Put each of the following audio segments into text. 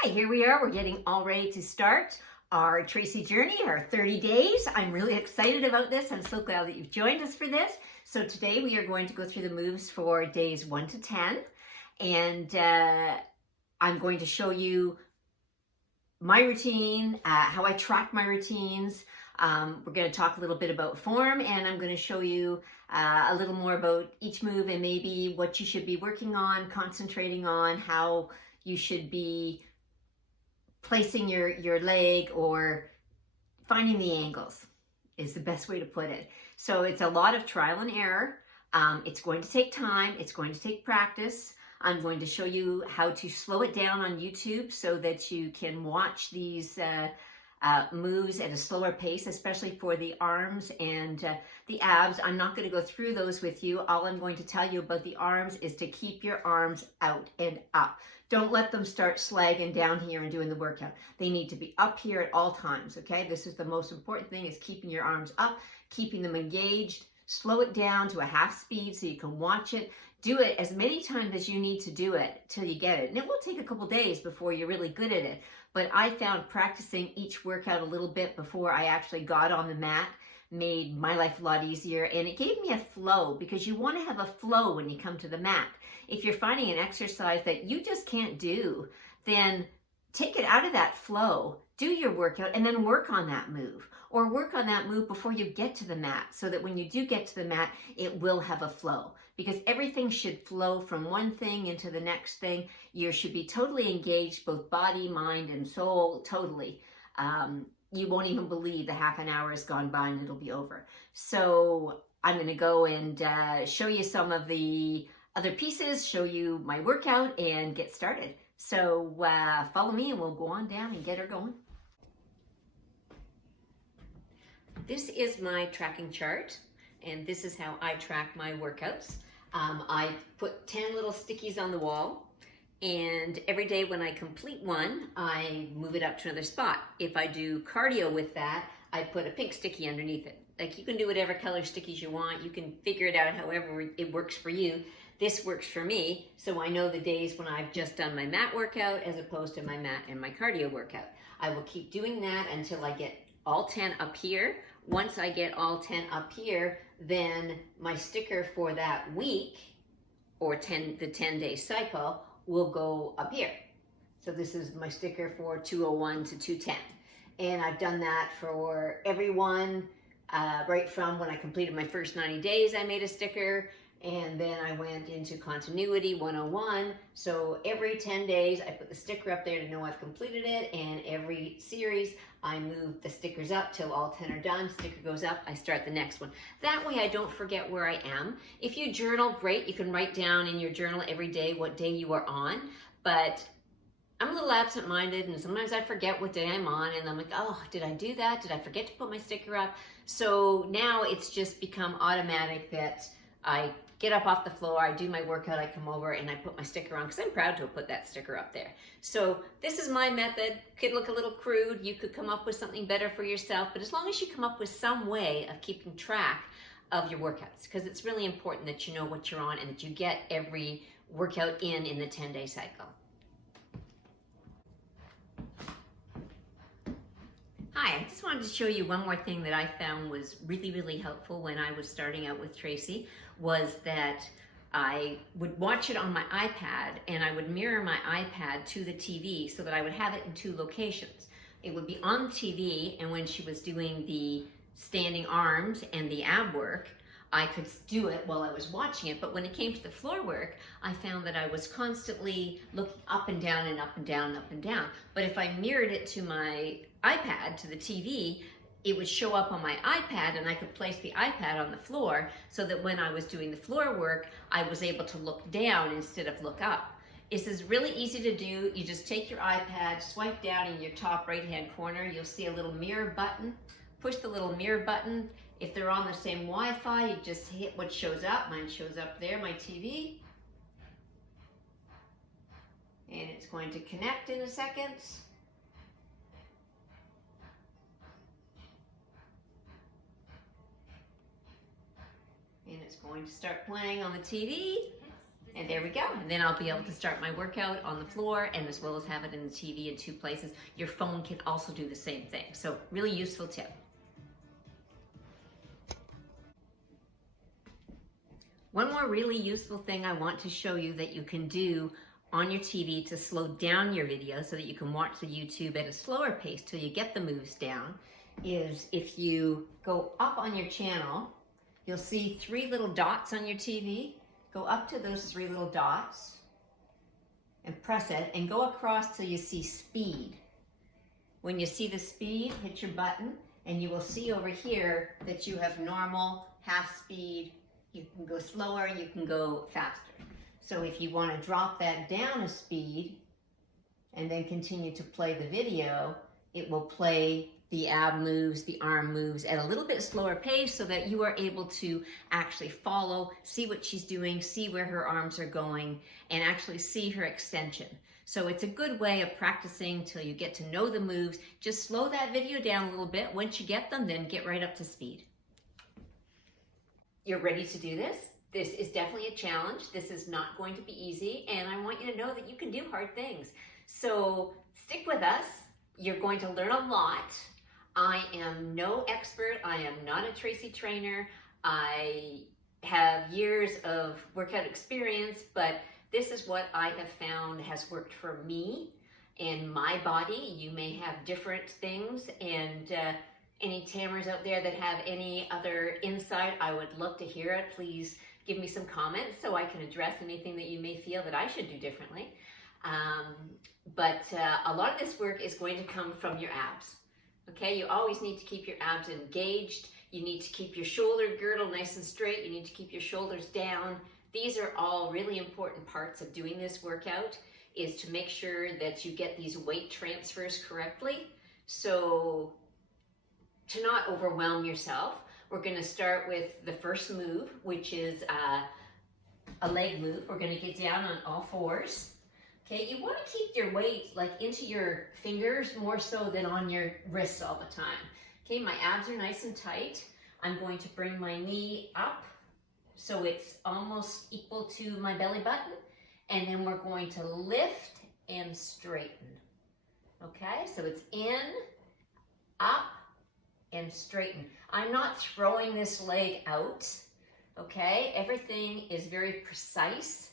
Hi, here we are. We're getting all ready to start our Tracy journey, our 30 days. I'm really excited about this. I'm so glad that you've joined us for this. So today we are going to go through the moves for days 1 to 10. And I'm going to show you my routine, how I track my routines. We're going to talk a little bit about form, and I'm going to show you a little more about each move and maybe what you should be working on, concentrating on, how you should be placing your leg or finding the angles is the best way to put it. So it's a lot of trial and error. It's going to take time. It's going to take practice. I'm going to show you how to slow it down on YouTube so that you can watch these moves at a slower pace, especially for the arms and the abs. I'm not going to go through those with you. All I'm going to tell you about the arms is to keep your arms out and up. Don't let them start slagging down here and doing the workout. They need to be up here at all times, okay? This is the most important thing, is keeping your arms up, keeping them engaged. Slow it down to a half speed so you can watch it. Do it as many times as you need to do it till you get it. And it will take a couple days before you're really good at it. But I found practicing each workout a little bit before I actually got on the mat made my life a lot easier, and it gave me a flow, because you want to have a flow when you come to the mat. If you're finding an exercise that you just can't do, then take it out of that flow, do your workout, and then work on that move, or work on that move before you get to the mat, so that when you do get to the mat, it will have a flow, because everything should flow from one thing into the next thing. You should be totally engaged, both body, mind, and soul, totally. You won't even believe the half an hour has gone by and it'll be over. So I'm going to go and show you some of the other pieces, show you my workout, and get started. So follow me and we'll go on down and get her going. This is my tracking chart, and this is how I track my workouts. I put 10 little stickies on the wall, and every day when I complete one, I move it up to another spot. If I do cardio with that, I put a pink sticky underneath it. Like, you can do whatever color stickies you want. You can figure it out however it works for you. This works for me, so I know the days when I've just done my mat workout as opposed to my mat and my cardio workout. I will keep doing that until I get all 10 up here. Once I get all 10 up here, then my sticker for that week, or the 10-day cycle, will go up here. So this is my sticker for 201 to 210. And I've done that for everyone, right from when I completed my first 90 days, I made a sticker. And then I went into continuity 101. So every 10 days, I put the sticker up there to know I've completed it. And every series, I move the stickers up till all 10 are done. Sticker goes up, I start the next one. That way I don't forget where I am. If you journal, great. You can write down in your journal every day what day you are on. But I'm a little absent-minded, and sometimes I forget what day I'm on, and I'm like, oh, did I do that? Did I forget to put my sticker up? So now it's just become automatic that I get up off the floor, I do my workout, I come over and I put my sticker on, because I'm proud to have put that sticker up there. So this is my method. Could look a little crude. You could come up with something better for yourself, but as long as you come up with some way of keeping track of your workouts, because it's really important that you know what you're on and that you get every workout in the 10-day cycle. Hi, I just wanted to show you one more thing that I found was really, really helpful when I was starting out with Tracy, was that I would watch it on my iPad, and I would mirror my iPad to the TV so that I would have it in two locations. It would be on the TV, and when she was doing the standing arms and the ab work, I could do it while I was watching it. But when it came to the floor work, I found that I was constantly looking up and down and up and down and up and down. But if I mirrored it to my iPad, to the TV, it would show up on my iPad, and I could place the iPad on the floor so that when I was doing the floor work, I was able to look down instead of look up. This is really easy to do. You just take your iPad, swipe down in your top right-hand corner, you'll see a little mirror button. Push the little mirror button. If they're on the same Wi-Fi, you just hit what shows up. Mine shows up there, my TV. And it's going to connect in a second. And it's going to start playing on the TV. And there we go. And then I'll be able to start my workout on the floor, and as well as have it in the TV in 2 places. Your phone can also do the same thing. So really useful tip. One more really useful thing I want to show you that you can do on your TV to slow down your video so that you can watch the YouTube at a slower pace till you get the moves down is if you go up on your channel, you'll see 3 little dots on your TV. Go up to those 3 little dots and press it and go across till you see speed. When you see the speed, hit your button and you will see over here that you have normal, half speed. You can go slower, you can go faster. So if you want to drop that down a speed and then continue to play the video, it will play the ab moves, the arm moves at a little bit slower pace so that you are able to actually follow, see what she's doing, see where her arms are going, and actually see her extension. So it's a good way of practicing till you get to know the moves. Just slow that video down a little bit. Once you get them, then get right up to speed. You're ready to do this? This is definitely a challenge. This is not going to be easy, and I want you to know that you can do hard things. So stick with us. You're going to learn a lot. I am no expert. I am not a Tracy trainer. I have years of workout experience, but this is what I have found has worked for me and my body. You may have different things, and any tammers out there that have any other insight, I would love to hear it. Please give me some comments so I can address anything that you may feel that I should do differently. But a lot of this work is going to come from your abs. Okay, you always need to keep your abs engaged. You need to keep your shoulder girdle nice and straight. You need to keep your shoulders down. These are all really important parts of doing this workout, is to make sure that you get these weight transfers correctly. So to not overwhelm yourself, we're going to start with the first move, which is a leg move. We're going to get down on all 4s. Okay, you want to keep your weight like into your fingers more so than on your wrists all the time. Okay, my abs are nice and tight. I'm going to bring my knee up so it's almost equal to my belly button. And then we're going to lift and straighten. Okay, so it's in, up, and straighten. I'm not throwing this leg out. Okay, everything is very precise.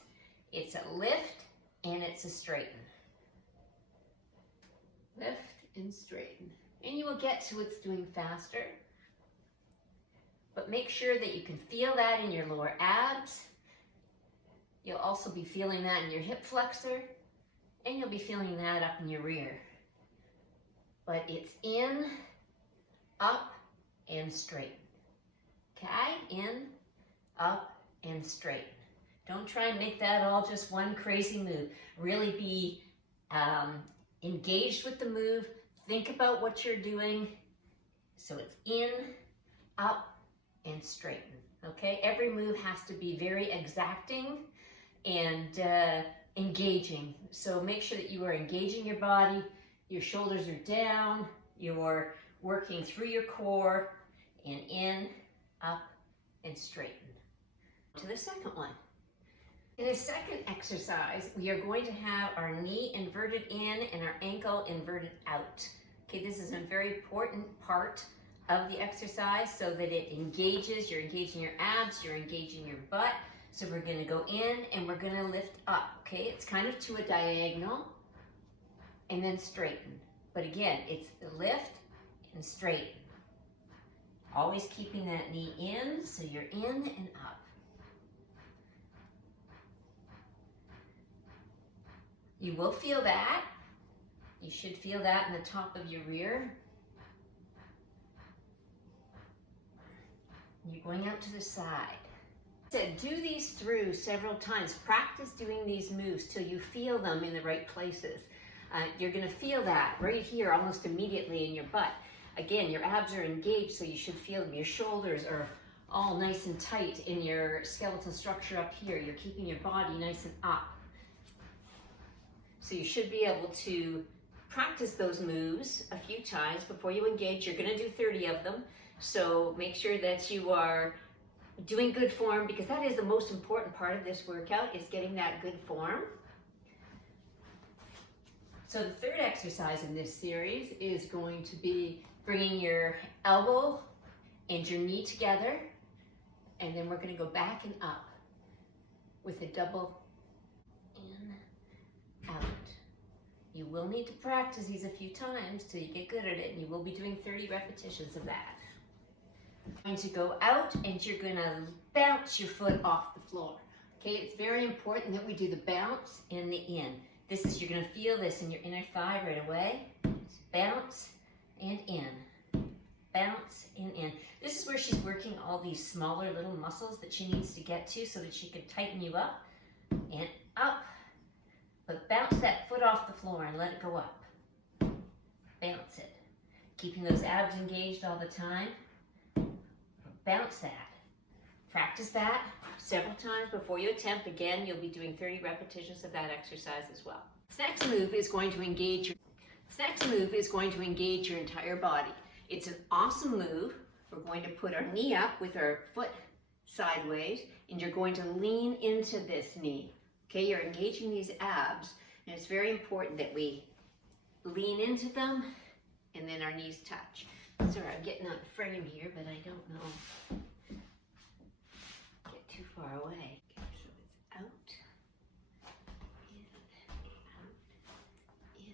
It's a lift and it's a straighten. Lift and straighten. And you will get to it's doing faster. But make sure that you can feel that in your lower abs. You'll also be feeling that in your hip flexor. And you'll be feeling that up in your rear. But it's in, up, and straighten. Okay? In, up, and straighten. Don't try and make that all just one crazy move. Really be engaged with the move. Think about what you're doing. So it's in, up, and straighten. Okay? Every move has to be very exacting and engaging. So make sure that you are engaging your body. Your shoulders are down. You're working through your core, and in, up, and straighten. To the second one. In the second exercise, we are going to have our knee inverted in and our ankle inverted out. Okay, this is a very important part of the exercise so that it engages. You're engaging your abs, you're engaging your butt. So we're going to go in and we're going to lift up. Okay, it's kind of to a diagonal and then straighten. But again, it's the lift and straighten. Always keeping that knee in, so you're in and up. You will feel that. You should feel that in the top of your rear. You're going out to the side. Do these through several times. Practice doing these moves till you feel them in the right places. You're going to feel that right here almost immediately in your butt. Again, your abs are engaged, so you should feel them. Your shoulders are all nice and tight in your skeletal structure up here. You're keeping your body nice and up. So you should be able to practice those moves a few times before you engage. You're going to do 30 of them. So make sure that you are doing good form, because that is the most important part of this workout, is getting that good form. So the third exercise in this series is going to be bringing your elbow and your knee together, and then we're going to go back and up with a double in, out. You will need to practice these a few times till you get good at it, and you will be doing 30 repetitions of that. You're going to go out and you're going to bounce your foot off the floor. Okay, it's very important that we do the bounce and the in. This is, you're going to feel this in your inner thigh right away. Bounce and in. Bounce and in. This is where she's working all these smaller little muscles that she needs to get to so that she can tighten you up and up. But bounce that foot off the floor and let it go up. Bounce it. Keeping those abs engaged all the time. Bounce that. Practice that several times before you attempt. Again, you'll be doing 30 repetitions of that exercise as well. This next move is going to engage your entire body. It's an awesome move. We're going to put our knee up with our foot sideways, and you're going to lean into this knee. Okay, you're engaging these abs, and it's very important that we lean into them and then our knees touch. Sorry, I'm getting out of frame here, but I don't know. Get too far away. Okay, so it's out, in, out, in, out, in.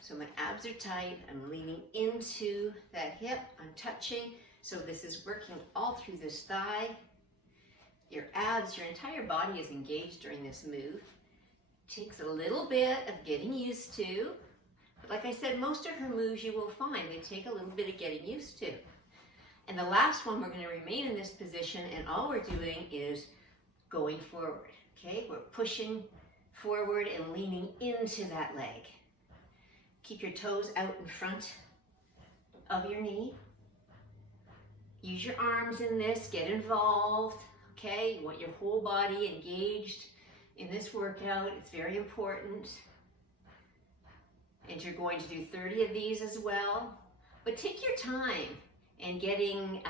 So my abs are tight. I'm leaning into that hip. I'm touching. So this is working all through this thigh. Your abs, your entire body is engaged during this move. Takes a little bit of getting used to. But like I said, most of her moves you will find they take a little bit of getting used to. And the last one, we're going to remain in this position, and all we're doing is going forward. Okay, we're pushing forward and leaning into that leg. Keep your toes out in front of your knee. Use your arms in this, get involved. Okay, you want your whole body engaged in this workout. It's very important. And you're going to do 30 of these as well. But take your time in getting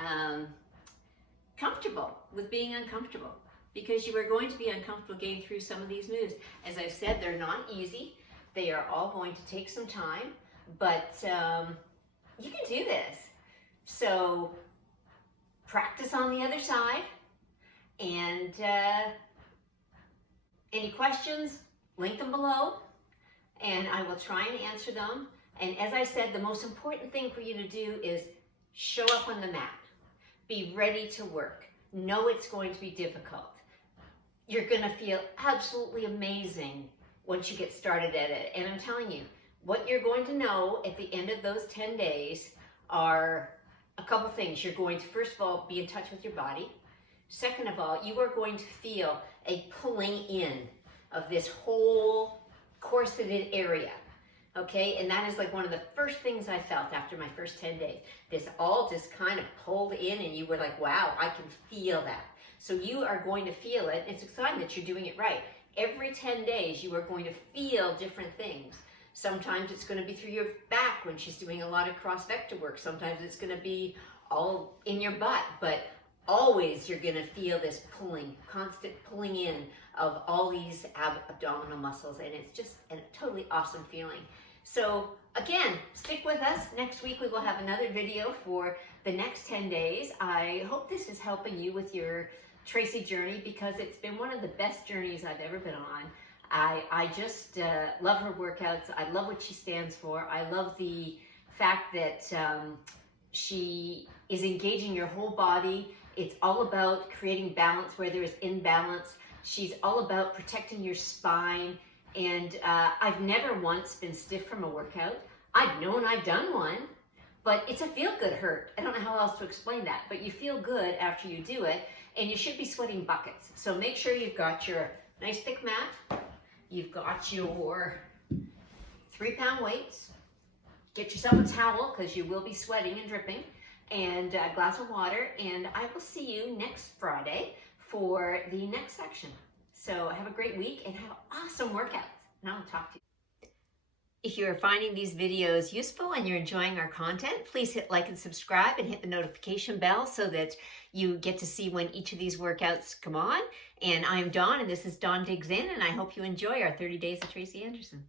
comfortable with being uncomfortable, because you are going to be uncomfortable getting through some of these moves. As I've said, they're not easy. They are all going to take some time, but you can do this. So practice on the other side. And any questions, link them below, and I will try and answer them. And as I said, the most important thing for you to do is show up on the mat. Be ready to work. Know it's going to be difficult. You're going to feel absolutely amazing once you get started at it. And I'm telling you, what you're going to know at the end of those 10 days are a couple things. You're going to, first of all, be in touch with your body. Second of all, you are going to feel a pulling in of this whole corseted area, okay? And that is like one of the first things I felt after my first 10 days. This all just kind of pulled in, and you were like, wow, I can feel that. So you are going to feel it. It's exciting that you're doing it right. Every 10 days, you are going to feel different things. Sometimes it's going to be through your back when she's doing a lot of cross-vector work. Sometimes it's going to be all in your butt, but always you're going to feel this pulling, constant pulling in of all these abdominal muscles, and it's just a totally awesome feeling. So again, stick with us. Next week we will have another video for the next 10 days. I hope this is helping you with your Tracy journey, because it's been one of the best journeys I've ever been on. I just love her workouts. I love what she stands for. I love the fact that she is engaging your whole body. It's all about creating balance where there is imbalance. She's all about protecting your spine. And I've never once been stiff from a workout. I've known I've done one, but it's a feel-good hurt. I don't know how else to explain that, but you feel good after you do it, and you should be sweating buckets. So make sure you've got your nice thick mat. You've got your 3-pound weights. Get yourself a towel, because you will be sweating and dripping, and a glass of water, and I will see you next Friday for the next section. So have a great week and have awesome workouts, and I'll talk to you. If you're finding these videos useful and you're enjoying our content, please hit like and subscribe and hit the notification bell so that you get to see when each of these workouts come on. And I'm Dawn, and this is Dawn Digs In, and I hope you enjoy our 30 Days of Tracy Anderson.